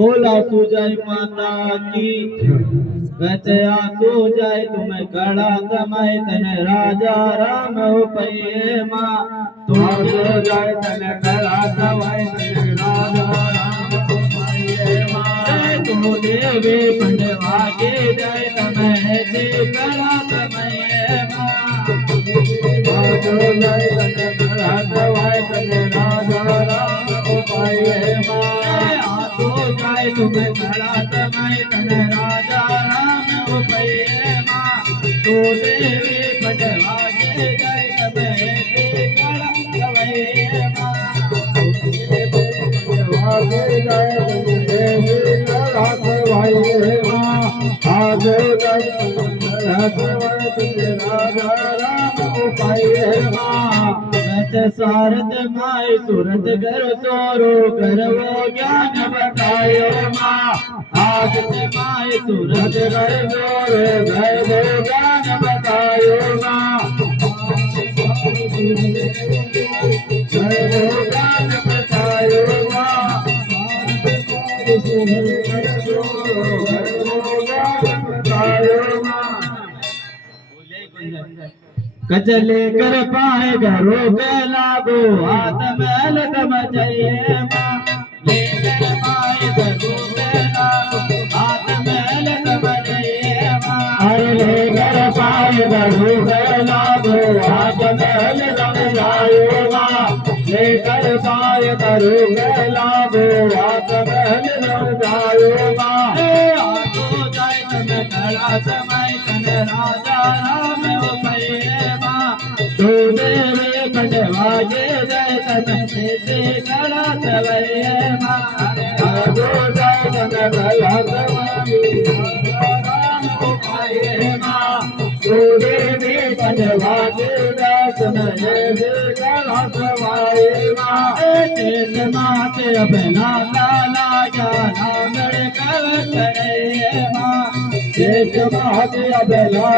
बोला सुजय माता की गचया सुजय तुम कड़ा समय तन राजा राम उपये माँ तुम सुजय तन कड़ा समय तन राजा राम उपये माँ तुम देवी पंडवा के जय तमय जे कड़ा समय माँ जय तन कड़ा समय तन राजा राम उपये माँ जय तुम कड़ा समय तन राजा राम उपये माँ तो देवी पंडवा के जय तमय जे कड़ा समय माँ पंडवा के जय देवी कड़ा समय माँ आज जय राजा राम उपये माँ सारद माय सूरत घर सोरो करवो ज्ञान बतायो माँ आज माय सूरत घर सोरो करवो ज्ञान बतायो माँ करवो ज्ञान बतायो माँ कचले कर पाए घरों पे लागो हाथ मैल दम चाहिए माँ लेकर पाए घरों पे लागो हाथ मैल दम चाहिए माँ अरे लेकर पाए घरों पे लागो हाथ मैल दम चाहिए माँ लेकर पाए घरों पे लागो हाथ मैल दम चाहिए माँ आतो जाए तन कड़ा समय तन राजा राम उपये तो देवी पंडवा के जय तन से कड़ा समय माँ तो जय तन कड़ा समय राम उपये माँ तो देवी पंडवा के जय तन से कड़ा समय माँ तेज माते अपना लाला जाना कर करे माँ तेज माते अपना